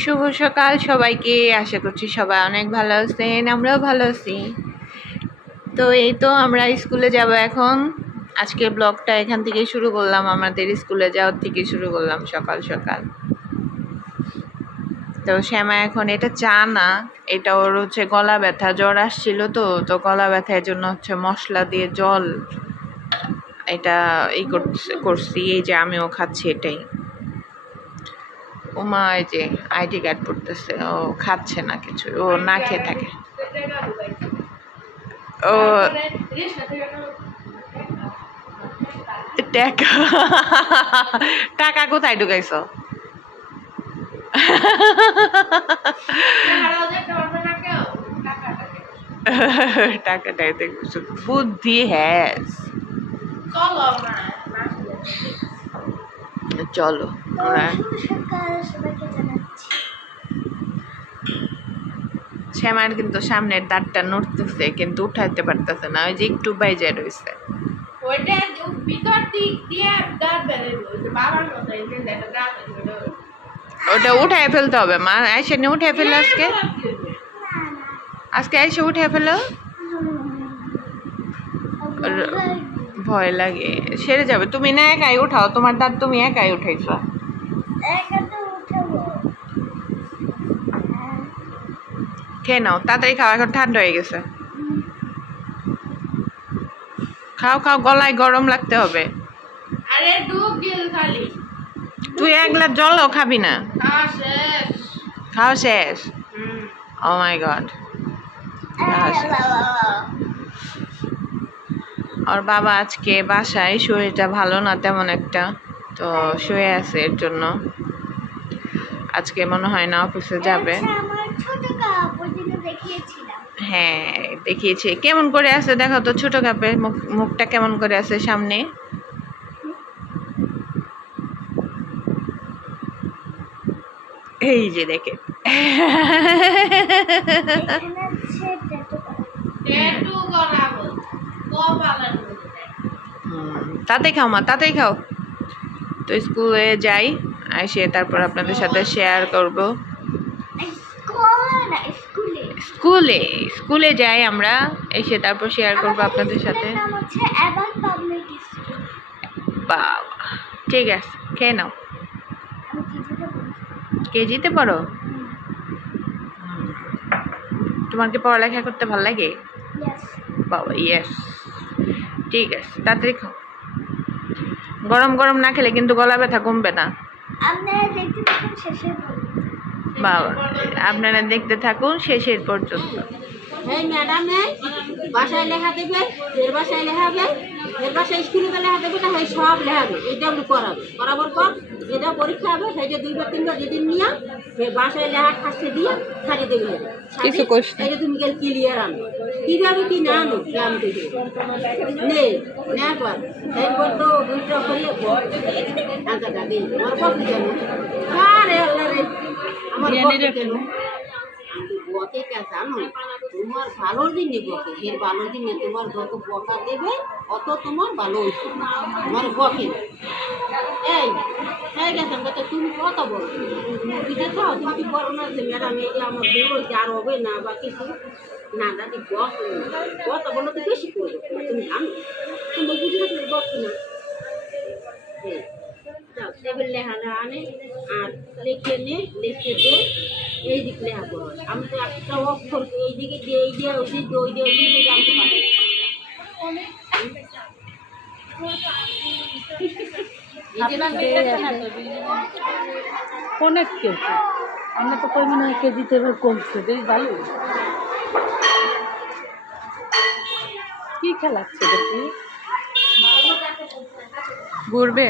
শুভ সকাল সবাইকে। আশা করছি সবাই অনেক ভালো আছেন, আমরাও ভালো আছি। তো এই তো আমরা স্কুলে যাব এখন। আজকের ব্লগটা এখান থেকে শুরু করলাম, আমাদের স্কুলে যাওয়ার থেকে শুরু করলাম সকাল সকাল। তো শ্যামা এখন এটা চা না, এটা ওর হচ্ছে গলা ব্যথা, জ্বর আসছিল তো গলা ব্যথার জন্য হচ্ছে মশলা দিয়ে জল এটা করছি, এই যে আমিও খাচ্ছি এটাই। ওমা এই যে আইডি কার্ড পড়তেছে, ও খাচ্ছে না কিছু, ও না খেয়ে থাকে। ও টাকা টাকা কোথায় ঢুকাইছ? টাকাটাই দেখছো, বুদ্ধি হ্যাস। চলো শ্যামার কিন্তু সামনের দাঁতটা নড়তেছে কিন্তু উঠাইতে পারতেছে না, ওই যে একটু বাইজে রয়েছে। ওটা উঠায় ফেলতে হবে মা, এসে নিয়ে উঠে ফেলো আজকে, আজকে এসে উঠে ফেলো। ভয় লাগে, সেরে যাবে। তুমি না একাই উঠাও, তোমার দাঁত তুমি একাই উঠাইছো। খেয়ে নাও, তাড়াতাড়ি খাও, এখন ঠান্ডা হয়ে গেছে। খাও খাও, গলায় গরম লাগতে হবে। তুই এক গ্লাস জলও খাবি না? খাওয়া শেষ? ও মাই গড। ওর বাবা আজকে বাসায়, শরীরটা ভালো না তেমন একটা, তো শুয়ে আছে, এর জন্য আজকে মনে হয় না অফিসে যাবে। হ্যাঁ দেখিয়েছে। কেমন করে আছে দেখো তো, ছোট কাপের মুখটা কেমন করে আছে সামনে। এই যে দেখে তাতেই খাও মা, তাতেই খাও। তো স্কুলে যাই, এসে তারপর আপনাদের সাথে শেয়ার করব। স্কুলে স্কুলে যাই আমরা, এসে তারপর শেয়ার করব আপনাদের সাথে। বাবা ঠিক আছে, খেয়ে নাও। কেজিতে পড়ো? তোমার কি পড়ালেখা করতে ভালো লাগে? বাবা ইয়েস, ঠিক আছে, তাড়াতাড়ি খাও। গরম গরম না খেলে কিন্তু গলা ব্যথা কমবে না। বাবা আপনারা দেখতে থাকুন শেষের পর্যন্ত। এই ম্যাডামে বাসায় লেখা দেবে, এর বাসায় লেখাবে, এর বাসায় স্কুলে লেখা দেবে না, হয় সব লেখাবে। এটা করাবে, করাবার পর এটা পরীক্ষা হবে, সেইটা 2 বার 3 বার যেদিন নিয়ে বাসায় লেখা খাসে দিয়ে ছাড়িয়ে দেবে। কিছু কোশ্চেন এটা তুমি গেলে ক্লিয়ার আনো, কিভাবে কি না আনো জানতে নেই নেওয়ার পর এরপর তো 2টা করিয়ে টাকাটা দিই। আমার পক্ষে জানো আরে আল্লাহ রে, আমার পক্ষে কেন বকে জানো, তোমার ভালোর দিনে বকে, এর ভালোর দিনে তোমার যত বকা দেবে অত তোমার ভালো হইছে। আমার বকে এই হয়ে গেছে কত, তুমি কত বড় বুঝে খাও, তুমি কি বলো না যে ম্যাডাম এই যে আমার ভুল হয়েছে, আর হবে না বা কিছু না, দাদি বক কত বলো তো বেশি করবো, তুমি জানো তুমি বুঝে না, তুমি বক না। টেবিল লেখাটা আনে আর লিখে নে, লিখে দে, এই দিক লেখা করো। আমি তো একটা অক্ষর এই দিকে দিয়ে, এই দিয়ে ওই দিকে, ওই দিয়ে ওই দিকে জানতে পারি। অনেক কেজি, আমরা তো কই মনে হয় কেজিতে এবার কমছে, বেশ ভালো। কি খেলাচ্ছে দেখি, ঘুরবে।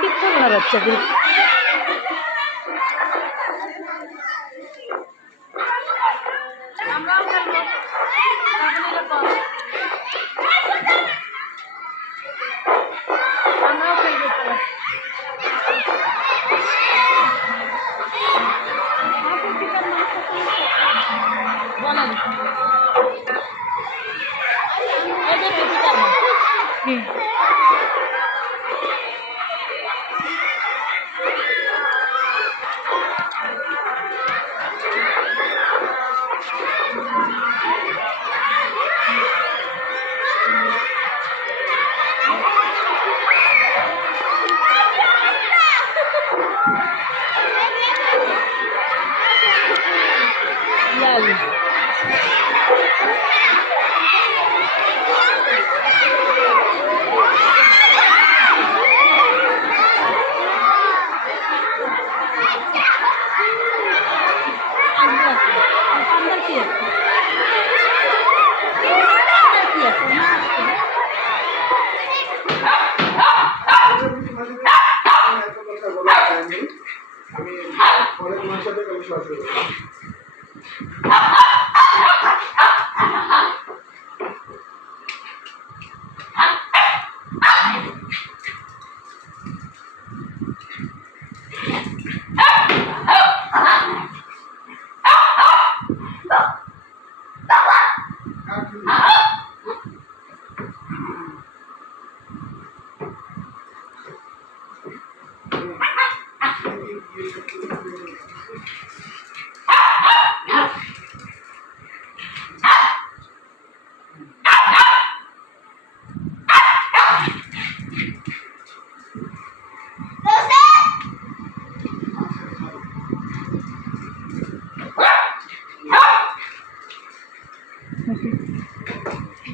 কি খেলা বাচ্চা বলেন।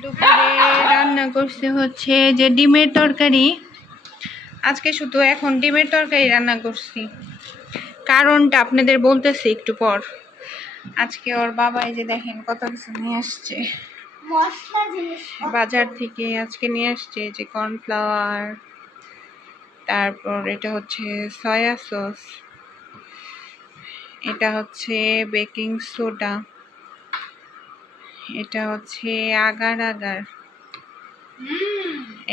দুপুরে রান্না করতে হচ্ছে যে ডিমের তরকারি। আজকে শুধু এখন ডিমের তরকারি রান্না করছি, কারণটা আপনাদের বলতেছি একটু পর। আজকে ওর বাবা এই যে দেখেন কত কিছু নিয়ে আসছে বাজার থেকে। আজকে নিয়ে আসছে যে কর্নফ্লাওয়ার, তারপর এটা হচ্ছে সয়া সস, এটা হচ্ছে বেকিং সোডা, এটা হচ্ছে আগার আগার,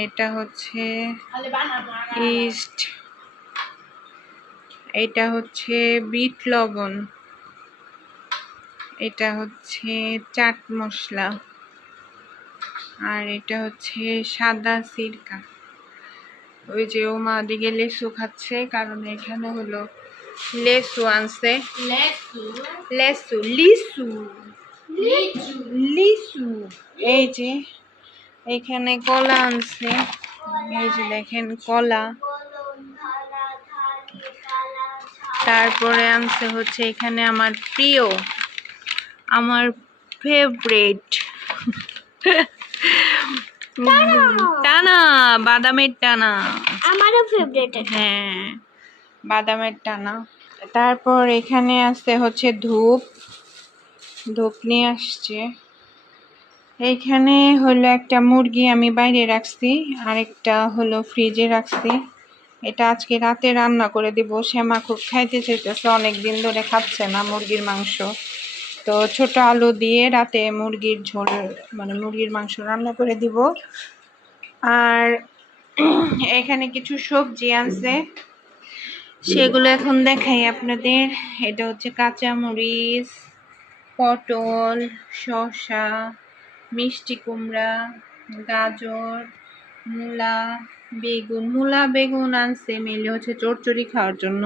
এটা হচ্ছে ইস্ট, এটা হচ্ছে বিট লবণ, এটা হচ্ছে চাট মশলা, আর এটা হচ্ছে সাদা সিরকা। ওই যে ওমা দিকে লেসু খাচ্ছে, কারণ এখানে হলো লেসু আনছে। লেসু লিসু লিসু। এই যে এখানে কলা আনছে, এই যে দেখেন কলা। তারপরে আনছে হচ্ছে এখানে আমার প্রিয়, আমার ফেভারিট টানা, বাদামের টানা। আমারও ফেভারিট। হ্যাঁ, বাদামের টানা। তারপর এখানে আছে হচ্ছে ধূপ, ধূপ নিয়ে আসছে। এইখানে হলো একটা মুরগি আমি বাইরে রাখছি, আরেকটা হলো ফ্রিজে রাখছি। এটা আজকে রাতে রান্না করে দিব। শ্যামা খুব খাইতে চাইতেছে, অনেক দিন ধরে খাচ্ছে না মুরগির মাংস। তো ছোট আলু দিয়ে রাতে মুরগির ঝোল, মানে মুরগির মাংস রান্না করে দিব। আর এখানে কিছু সবজি আনছে, সেগুলো এখন দেখাই আপনাদের। এটা হচ্ছে কাঁচামরিচ, পটল, শসা, মিষ্টি কুমড়া, গাজর, মূলা, বেগুন। মূলা বেগুন আনছে মেলে হচ্ছে চচ্চড়ি খাওয়ার জন্য।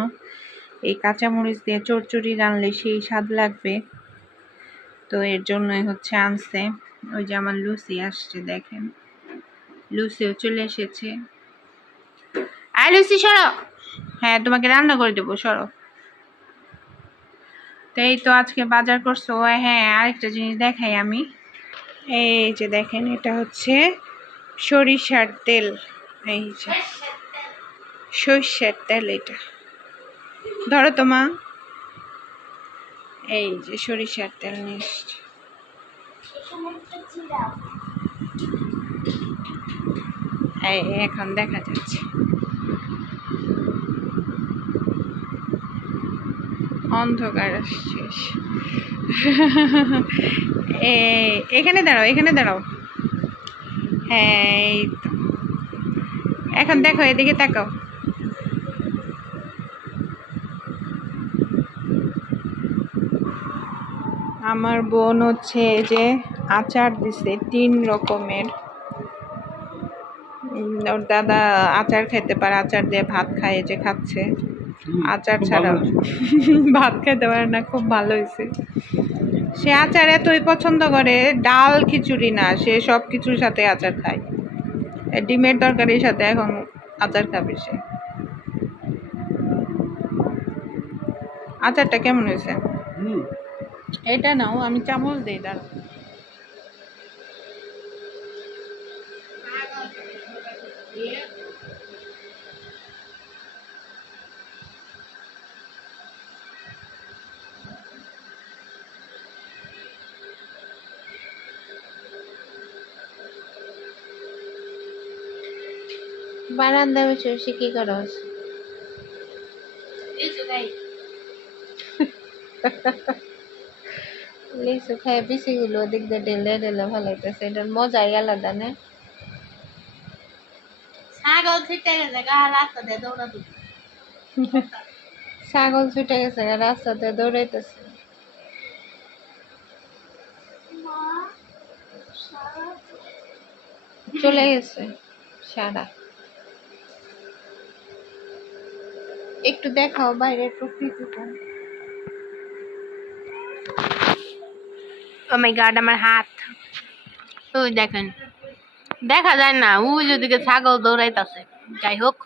এই কাঁচামরিচ দিয়ে চচ্চড়ি রানলে সেই স্বাদ লাগবে, তো এর জন্যই হচ্ছে আনছে। ওই যে আমার লুসি আসছে, দেখেন লুসিও চলে এসেছে। আয় লুসি সরো, হ্যাঁ তোমাকে রান্না করে দেবো, সরো। তো এই তো আজকে বাজার করছো। হ্যাঁ, আরেকটা জিনিস দেখাই আমি। এই যে দেখেন, এটা হচ্ছে সরিষার তেল। এই যে সরিষার তেল, এটা ধরো তো মা। এই যে সরিষার তেল নিয়ে এসছি। এই এখন দেখা যাচ্ছে, অন্ধকার আসছে। এখানে দাঁড়াও, এখানে দাঁড়াও। হ্যাঁ এই তো, এখন দেখো এদিকে তাকাও। আমার বোন হচ্ছে এই যে আচার দিছে 3 রকমের। ওর দাদা আচার খেতে পারে, আচার দিয়ে ভাত খায়, যে খাচ্ছে। আচার ছাড়া ভাত খেতে পারে না। খুব ভালো হয়েছে। সে আচার এতই পছন্দ করে, ডাল খিচুড়ি না, সে সব কিছুর সাথে আচার খায়। ডিমের তরকারির সাথে এখন আচার খাবে সে। আচারটা কেমন হয়েছে? এটা নাও, আমি চামচ দিই, দাঁড়াও। বারান্দা বসে বসে কি করস? লিচু খায় বিচিগুলো ওদিক দিয়ে ঢেলে ঢেলে ফেলাইতেছে, এটার মজাই আলাদা না? ছাগল ছুটে গেছে রাস্তা দিয়ে দৌড়াতে, ছাগল ছুটে গেছে রাস্তাতে দৌড়াইতেছে। চলে গেছে সারা। একটু দেখাও বাইরের প্রকৃতিটা। ও মাই গড, আমার হাত। ওই দেখেন, দেখা যায় না, ওই যেদিকে ছাগল দৌড়াইতাছে। যাই হোক,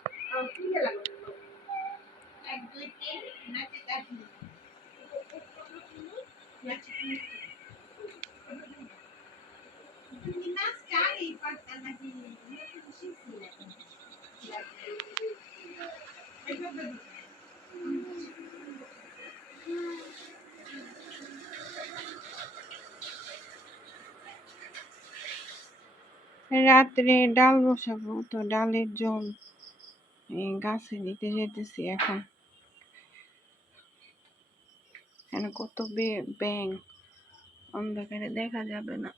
রাত্রে ডাল বসাবো, তো ডালের জল এই গাছে দিতে যেতেছি এখন। এখানে কত ব্যাঙ, অন্ধকারে দেখা যাবে না।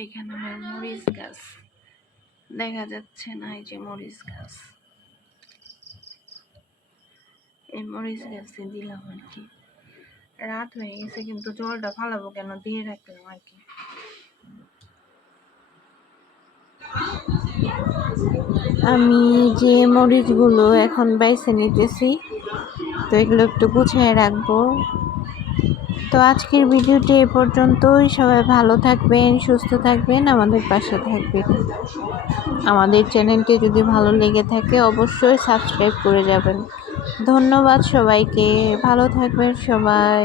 এইখানে আমার মরিচ গাছ দেখা যাচ্ছে না, এই যে মরিচ গাছ, এই মরিচ গাছে দিলাম আর কি। রাত হয়ে গেছে কিন্তু জলটা ফালাবো কেন, দিয়ে রাখলাম আর কি। আমি যে মরিচগুলো এখন বাইছে নিতেছি, তো এগুলো একটু গুছিয়ে রাখবো। তো আজকের ভিডিওটি এ পর্যন্তই। সবাই ভালো থাকবেন, সুস্থ থাকবেন, আমাদের পাশে থাকবেন। আমাদের চ্যানেলটি যদি ভালো লেগে থাকে অবশ্যই সাবস্ক্রাইব করে যাবেন। ধন্যবাদ সবাইকে, ভালো থাকবেন সবাই।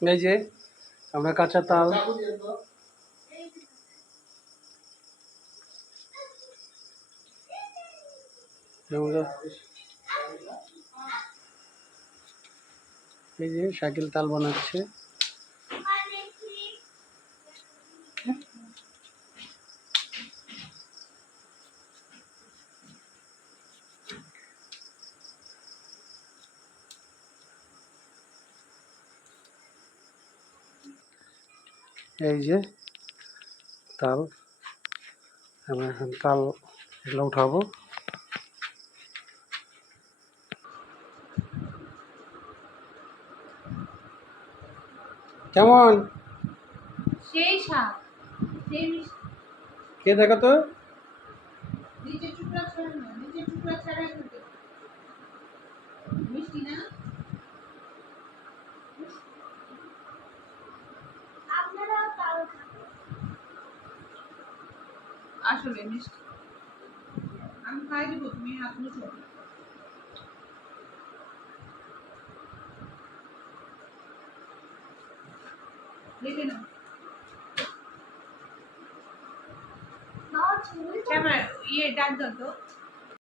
এই যে আমরা কাঁচা তাল, এই যে সাইকেল তাল বানাচ্ছে। এই যে তাল, আমরা এখন তাল এগুলো উঠাবো। কেমন সেই স্বাদ, সেই কে দেখো তো? নিচে টুকরা ছাড়া না, নিচে টুকরা ছাড়াই খেতে মিষ্টি না। আসলে মিষ্টি আমি খাই দিব, তুমি হাত মুছো। দেখে নাও ক্যামেরা, ডাক দাও তো।